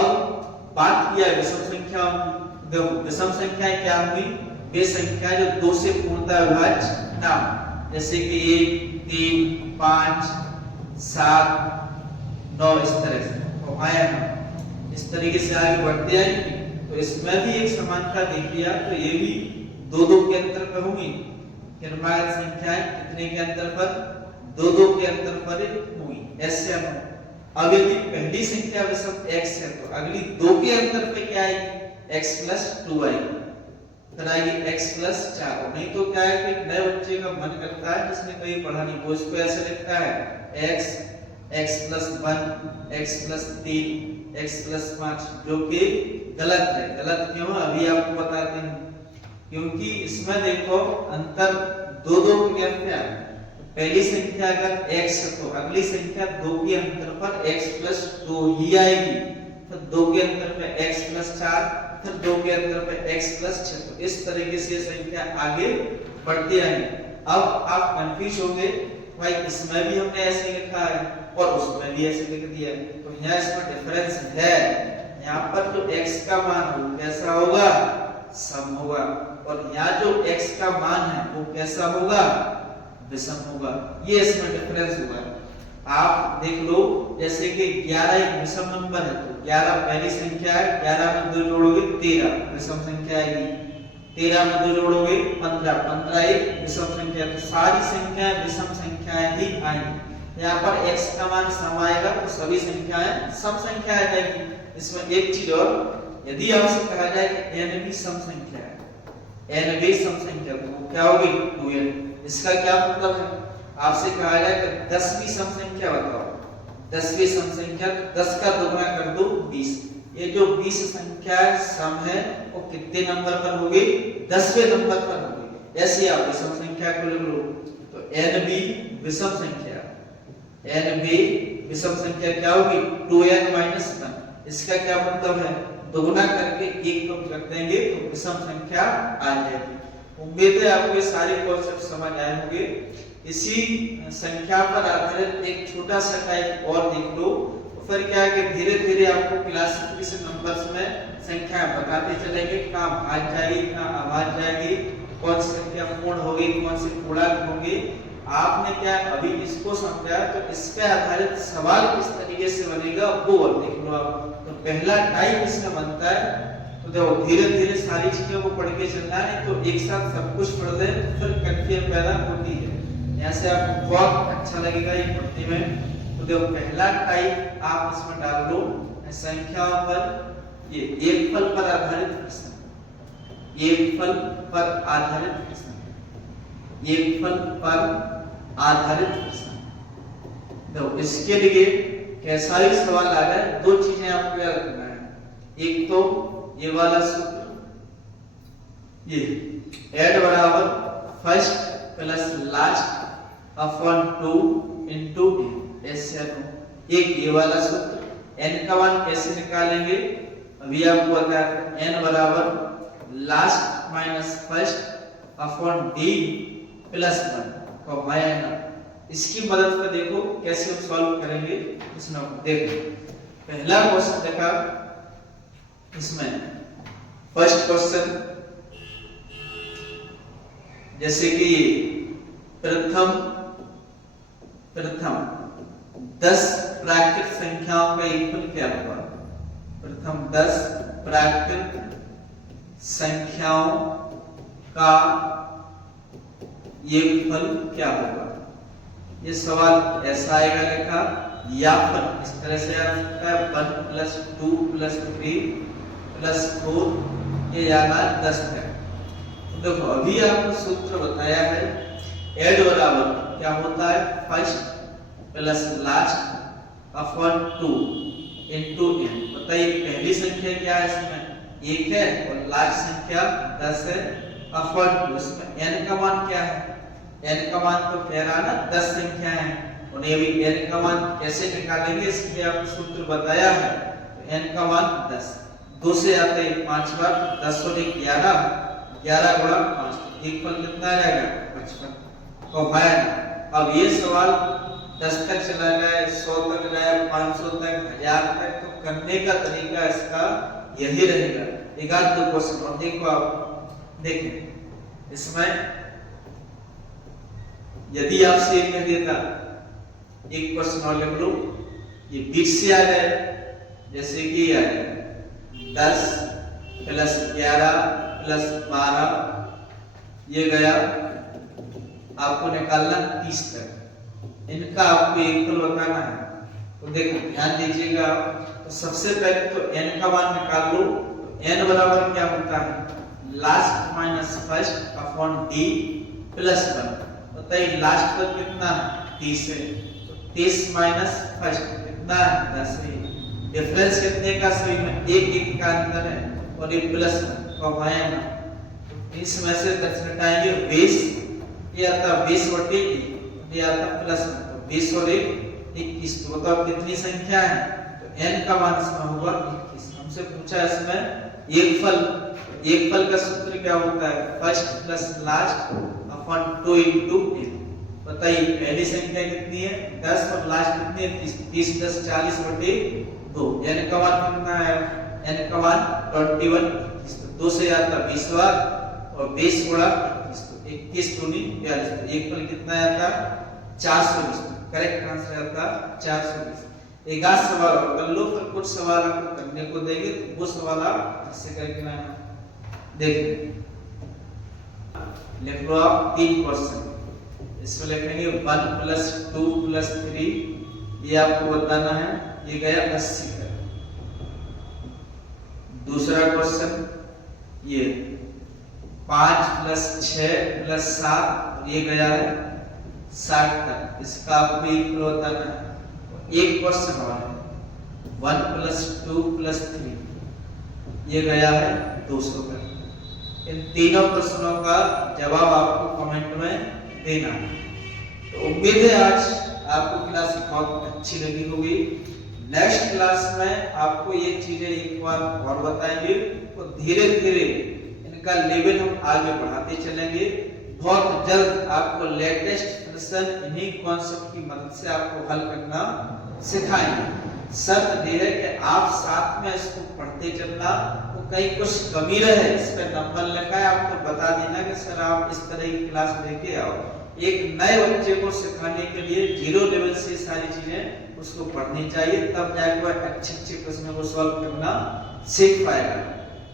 बात किया विषम संख्याओं की। देखो विषम संख्याएं क्या हुई? वे संख्या जो 2 से पूर्णतः विभाज्य ना, जैसे कि 1, 3, 5, 7, 9 इस तरह से तो आया ना, इस तरीके से आगे बढ़ते आएंगे। तो इसमें भी एक समानता देख लिया तो ये भी 2-2 के अंतर पर होंगी। क्रमागत संख्याएं कितने के अंतर पर? 2-2 के अंतर पर होंगी। ऐसे हम अब यदि पहली संख्या विषम x है तो अगली 2 के अंतर पे क्या आएगी? x+2 आएगी, फिर आएगी x+4। नहीं तो क्या है कि नए बच्चे का मन करता है जिसने कभी पढ़ा नहीं वो इसको ऐसे लिखता है x, x+1, x+3, x+5, जो कि गलत है। गलत क्यों? अभी आपको बताते हैं। क्योंकि इसमें देखो अंतर 2-2 के अंतर है। पहली संख्या अगर x है तो अगली संख्या 2 के अंतर पर x+2 ही आएगी, फिर 2 के अंतर पे x+4, फिर 2 के अंतर पे x+6। तो इस तरीके से संख्या आगे बढ़ती आएगी। अब आप कंफ्यूज होंगे भाई इसमें भी हमने ऐसे लिखा है और उसमें भी ऐसे लिख दिया है, तो यहाँ इसमें डिफरेंस है। यहाँ पर जो x का मान हो कैसा होगा? सम होगा, और यहाँ जो x का मान है वो कैसा होगा? विषम होगा। ये इसमें डिफरेंस हुआ। आप देख लो जैसे कि 11 एक विषम नंबर है तो 11 पहली संख्या है, 11 में 2 जोड़ोगे 13 विषम संख्या आएगी, 13 में 2 जोड़ोगे 15, 15 एक विषम संख्या। तो सारी संख्याएं विषम संख्याएं ही आएंगी। यहाँ पर x का मान सम आएगा तो सभी संख्याएं सम संख्या आ जाएगी। इसमें एक चीज और, यदि आपसे कहा जाए कि n भी सम संख्या है, n भी सम संख्या तो वो क्या होगी? 2n। इसका क्या मतलब है? आपसे कहा जाए कि 10 भी सम संख्या बताओ, 10 भी सम संख्या, 10 का दोगुना कर दो 20। ये जो 20 संख्या सम है वो कितने नंबर पर होगी? 10वें नंबर पर होगी। ऐसे आप विषम संख्या को लिख लो तो n भी विषम संख्या, n भी विषम संख्या क्या होगी? 2n - 1। इसका क्या मतलब है? दोगुना करके 1 कम कर देंगे तो विषम संख्या आ जाएगी। उम्मीद है आपको ये सारे कॉन्सेप्ट समझ आए होंगे। इसी संख्या पर आधारित एक छोटा सा टाइप और देख लो, तो फिर क्या है कि धीरे धीरे आपको क्लासिफिकेशन नंबर्स में संख्या बताते चलेंगे, कहाँ भाग जाएगी, कहाँ अभाज्य जाएगी, कौन सी संख्या पूर्ण होगी, कौन सी पूर्णांक होगी। आपने क्या अभी इसको समझा तो इस पे आधारित सवाल किस तरीके से बनेगा वो और देख लो आप। तो पहला टाइप इसमें बनता है, तो देखो धीरे धीरे सारी चीजों को पढ़ के चलना है, तो एक साथ सब कुछ पढ़ ले फिर कंफ्यूजन पैदा होती है। यहाँ से आपको बहुत अच्छा लगेगा ये पढ़ने में। तो देखो पहला टाइप आप इसमें डाल दो संख्याओं पर ये एक फल पर आधारित प्रश्न, एक फल पर आधारित प्रश्न, एक फल पर आधारित प्रश्न। देखो इसके लिए कैसा ही सवाल आ जाए, दो चीजें आपको याद रखना है। एक तो ये वाला सूत्र, ये ऐड बराबर first plus last upon 2 into n, ऐसे एक ये वाला सूत्र। n का मान कैसे निकालेंगे अभी आपको बताया था, n बराबर last minus first upon d plus 1 का माइनस। इसकी मदद से देखो कैसे हम सॉल्व करेंगे। इसमें देखो पहला क्वेश्चन देखा, इसमें फर्स्ट क्वेश्चन जैसे कि प्रथम 10 प्राकृत संख्याओं का योगफल क्या होगा? प्रथम 10 प्राकृत संख्याओं का योगफल क्या होगा? ये सवाल ऐसा आएगा लिखा या फिर इस तरह से आ सकता है 1 + 2 + 3 + 4 ये आना 10 तक। देखो अभी आपको सूत्र बताया है ऐड बराबर क्या होता है first plus last upon 2 into n। बताइए पहली संख्या क्या है इसमें 1 है और लास्ट संख्या 10 है अपॉन 2। इसमें n का मान क्या है n का मान तो कह रहा ना 10 संख्या है और ये भी n का मान कैसे निकालेंगे इसके लिए आपको सूत्र बताया है। तो n का मान 10 2 से आते हैं 5 बार 10 और 11 11 गुणा 5 एक फल कितना आ जाएगा 55 तो भाई अब ये सवाल 10 तक चला गया 100 तक गया 500 तक 1000 तक तो करने का तरीका इसका यही रहेगा। एक आध दो क्वेश्चन और देखो आप देखें इसमें यदि आपसे ये कह देता एक क्वेश्चन और लिख लो ये बीच से आ गए जैसे कि आ गया 10 + 11 + 12 ये गया आपको निकालना 30 तक इनका आपको एकफल बताना है। तो देखो ध्यान दीजिएगा तो सबसे पहले तो n का मान निकाल लो तो n बराबर क्या होता है last minus first upon d plus 1। बताइए लास्ट पर कितना है 30 है तो 30 माइनस फर्स्ट कितना है 10 है। डिफरेंस कितने का सही में 1 का अंतर है और ये प्लस 1 का है ना तो इसमें से 10 घटाएंगे 20 ये आता 20 बटे ये आता प्लस 1 तो 20 और 1 21 तो बताओ कितनी संख्या है तो n का मान इसमें होगा 21। हमसे पूछा इसमें एक फल का सूत्र क्या होता है first plus last upon 2 into n। बताइए पहली संख्या कितनी है 10 और लास्ट कितनी है 30 10 40 बटे 2 n का मान कितना है n का मान 21 तो 2 से आता 20 बार और 20 गुणा 21 दूनी 42 तो एक फल कितना आता 420 करेक्ट आंसर आता 420। एक आध सवाल और कर लो फिर कुछ सवाल आपको करने को देंगे तो वो सवाल आप इससे करके लाना। देखिए लिख लो आप 3 क्वेश्चन इसमें लिखेंगे 1 + 2 + 3 ये आपको बताना है ये गया 80 तक। दूसरा क्वेश्चन ये 5 + 6 + 7 ये गया है 60 तक इसका आपको एक बताना है। एक क्वेश्चन और है 1 + 2 + 3 ये गया है 200 तक। इन तीनों प्रश्नों का जवाब आपको कमेंट में देना है। तो उम्मीद है आज आपको क्लास बहुत अच्छी लगी होगी। नेक्स्ट क्लास में आपको ये चीजें एक बार और बताएंगे तो धीरे धीरे इनका लेवल हम आगे बढ़ाते चलेंगे। बहुत जल्द आपको लेटेस्ट प्रश्न इन्हीं कॉन्सेप्ट की मदद से आपको हल करना सिखाएंगे। शर्त यह है कि आप साथ में इसको पढ़ते चलना तो कहीं कुछ कमी रहे इस पर नंबर लिखा है आप तो बता देना कि सर आप इस तरह की क्लास लेके आओ। एक नए बच्चे को सिखाने के लिए 0 लेवल से सारी चीजें उसको पढ़नी चाहिए तब जाकर वह अच्छे प्रश्नों को सॉल्व करना सीख पाएगा।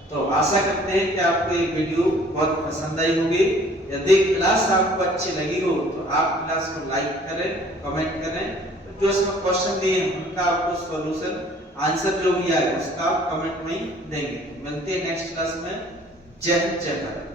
तो आशा करते हैं कि आपको ये वीडियो बहुत पसंद आई होगी। यदि क्लास आपको अच्छी लगी हो तो आप क्लास को लाइक करें कमेंट करें तो जो इसमें क्वेश्चन दिए हैं उनका आपको सॉल्यूशन आंसर जो भी आए उसका आप कमेंट में ही देंगे। मिलते हैं नेक्स्ट क्लास में। जय हिंद जय भारत।